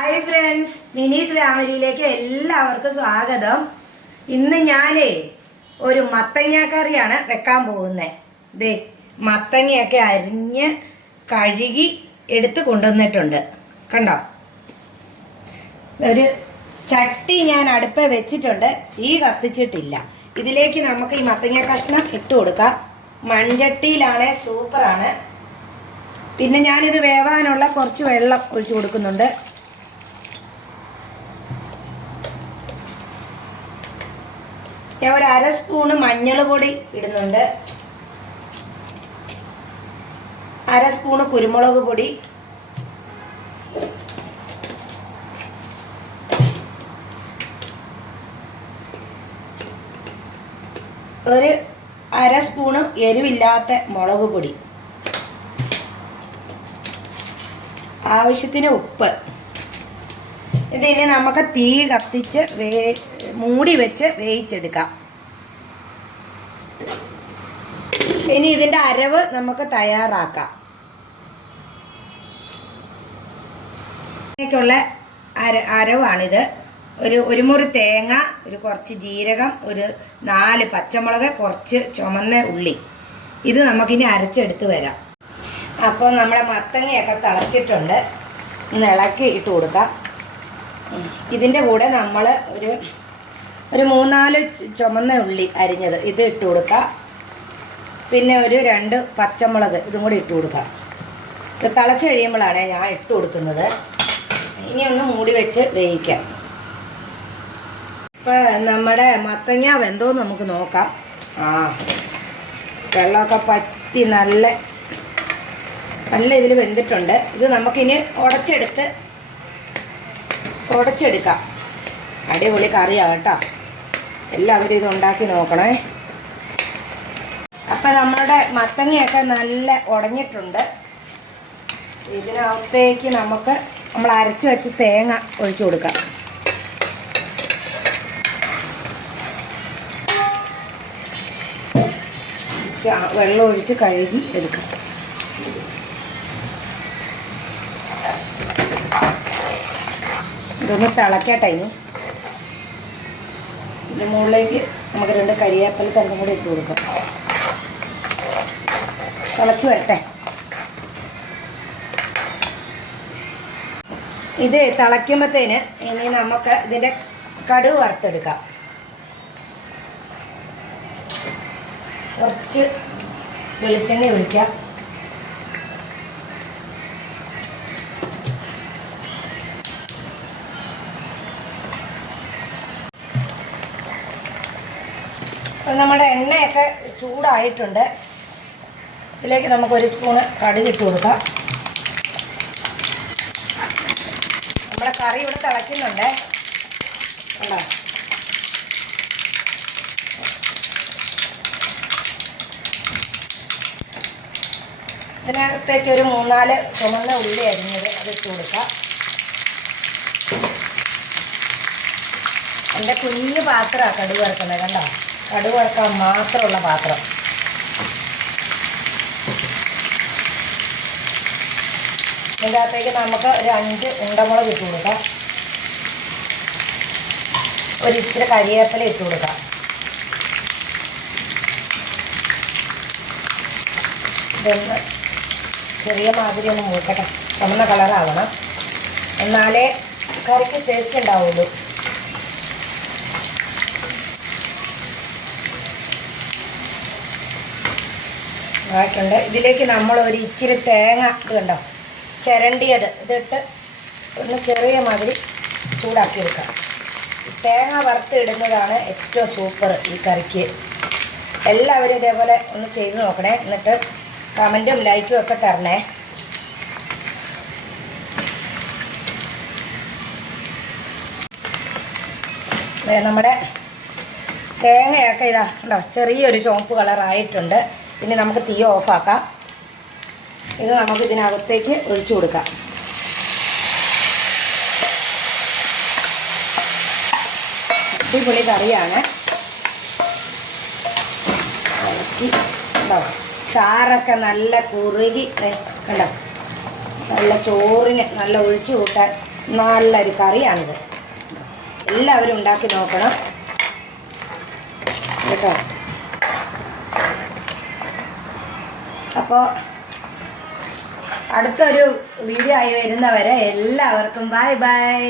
Hi friends, മിനീസ് ഫാമിലിയിലേക്ക് എല്ലാവർക്കും സ്വാഗതം. ഇന്ന് ഞാനേ ഒരു മത്തങ്ങ കറിയാണ് വെക്കാൻ പോകുന്നത്. ദേ മത്തങ്ങയൊക്കെ അരിഞ്ഞ് കഴുകി എടുത്ത് കൊണ്ടുവന്നിട്ടുണ്ട്. കണ്ടോ, ഒരു ചട്ടി ഞാൻ അടുപ്പ് വെച്ചിട്ടുണ്ട്, തീ കത്തിച്ചിട്ടില്ല. ഇതിലേക്ക് നമുക്ക് ഈ മത്തങ്ങ കഷ്ണം ഇട്ട് കൊടുക്കാം. മൺചട്ടിയിലാണേ സൂപ്പറാണ്. പിന്നെ ഞാനിത് വേവാനുള്ള കുറച്ച് വെള്ളം ഒഴിച്ചു കൊടുക്കുന്നുണ്ട്. ഞാൻ ഒരു അര സ്പൂണ് മഞ്ഞൾ പൊടി ഇടുന്നുണ്ട്, അര സ്പൂണ് കുരുമുളക് പൊടി, ഒരു അര സ്പൂണ് എരിവില്ലാത്ത മുളക് പൊടി, ആവശ്യത്തിന് ഉപ്പ്. ഇതിന് നമുക്ക് തീ കത്തിച്ച് മൂടി വെച്ച് വേവിച്ചെടുക്കാം. ഇനി ഇതിൻ്റെ അരവ് നമുക്ക് തയ്യാറാക്കാം. ുള്ള അരവാണിത്. ഒരു മുറി തേങ്ങ, ഒരു കുറച്ച് ജീരകം, ഒരു 4 പച്ചമുളക്, കുറച്ച് ചുമന്ന ഉള്ളി. ഇത് നമുക്കിനി അരച്ചെടുത്ത് വരാം. അപ്പോൾ നമ്മുടെ മത്തങ്ങയൊക്കെ തിളച്ചിട്ടുണ്ട്. ഇന്ന് ഇളക്കി ഇട്ട് കൊടുക്കാം. ഇതിൻ്റെ കൂടെ നമ്മൾ ഒരു 3-4 ചുമന്ന ഉള്ളി അരിഞ്ഞത് ഇത് ഇട്ട് കൊടുക്കാം. പിന്നെ ഒരു 2 പച്ചമുളക് ഇതും കൂടി ഇട്ട് കൊടുക്കാം. ഇത് തിളച്ച് കഴിയുമ്പോഴാണ് ഞാൻ ഇട്ട് കൊടുക്കുന്നത്. ഇനി ഒന്ന് മൂടി വെച്ച് വേവിക്കാം. ഇപ്പം നമ്മുടെ മത്തങ്ങ വെന്തോന്ന് നമുക്ക് നോക്കാം. വെള്ളമൊക്കെ പറ്റി നല്ല ഇതിൽ വെന്തിട്ടുണ്ട്. ഇത് നമുക്കിനി ഉടച്ചെടുക്കാം. അടിപൊളി കറിയാണ് കേട്ടോ. എല്ലാവരും ഇത് ഉണ്ടാക്കി നോക്കണേ. അപ്പം നമ്മളുടെ മത്തങ്ങയൊക്കെ നല്ല ഉടഞ്ഞിട്ടുണ്ട്. ഇതിനകത്തേക്ക് നമുക്ക് നമ്മൾ അരച്ച് വെച്ച് തേങ്ങ ഒഴിച്ചു കൊടുക്കാം. വെള്ളം ഒഴിച്ച് കഴുകി എടുക്കാം. ഇതൊന്ന് തിളക്കട്ടെ. ഇതിൻ്റെ മുകളിലേക്ക് നമുക്ക് 2 കരിവേപ്പില തണ്ടും കൂടി ഇട്ട് കൊടുക്കാം. തിളച്ച് വരട്ടെ. ഇത് തിളയ്ക്കുമ്പോഴത്തേന് ഇനി നമുക്ക് ഇതിൻ്റെ കടുക് വറുത്തെടുക്കാം. കുറച്ച് വെളിച്ചെണ്ണ ഒഴിക്കാം. നമ്മുടെ എണ്ണയൊക്കെ ചൂടായിട്ടുണ്ട്. ഇതിലേക്ക് നമുക്ക് 1 സ്പൂണ് കടുക് ഇട്ട് കൊടുക്കാം. നമ്മുടെ കറി ഇവിടെ തിളയ്ക്കുന്നുണ്ട്. കണ്ടോ, ഇതിനകത്തേക്ക് ഒരു 3-4 ചുമന്ന ഉള്ളി അരിഞ്ഞത് അതിട്ട് കൊടുക്കാം. എൻ്റെ കുഞ്ഞു പാത്രമാണ് കടുക് വറുക്കുന്നത്. കണ്ടോ, കടുക് വറുക്കാൻ മാത്രമുള്ള പാത്രം. ഇതിനകത്തേക്ക് നമുക്ക് ഒരു 5 ഉണ്ടമുളക് ഇട്ട് കൊടുക്കാം. ഒരു ഇച്ചിരി കരിവേപ്പില ഇട്ട് കൊടുക്കാം. ഇതൊന്ന് ചെറിയ മാതിരി ഒന്ന് മൂക്കട്ടെ. ചുമന്ന കളറാവണം, എന്നാലേ കറിക്ക് ടേസ്റ്റ് ഉണ്ടാവുള്ളൂ. ആയിട്ടുണ്ട്. ഇതിലേക്ക് നമ്മൾ ഒരു ഇച്ചിരി തേങ്ങ ഇത് കണ്ടോ ചിരണ്ടിയത് ഇതിട്ട് ഒന്ന് ചെറിയ മാതിരി ചൂടാക്കിയെടുക്കാം. തേങ്ങ വറുത്തിടുന്നതാണ് ഏറ്റവും സൂപ്പർ ഈ കറിക്ക്. എല്ലാവരും ഇതേപോലെ ഒന്ന് ചെയ്ത് നോക്കണേ. എന്നിട്ട് കമൻറ്റും ലൈക്കും ഒക്കെ തരണേ. നമ്മുടെ തേങ്ങയൊക്കെ ഇതാ ഉണ്ടോ ചെറിയൊരു ചുവപ്പ് കളറായിട്ടുണ്ട്. ഇനി നമുക്ക് തീ ഓഫാക്കാം. ഇത് നമുക്ക് ഇതിനകത്തേക്ക് ഒഴിച്ചു കൊടുക്കാം. അടിപൊളി കറിയാണ്. ചാറൊക്കെ നല്ല കുറുകി കണ്ടോ, നല്ല ചോറിന് നല്ല ഒഴിച്ചു കൂട്ടാൻ നല്ലൊരു കറിയാണിത്. എല്ലാവരും ഉണ്ടാക്കി നോക്കണം കേട്ടോ. അപ്പോൾ അടുത്തൊരു വീഡിയോ ആയി വരുന്നവരെ എല്ലാവർക്കും ബൈ ബൈ.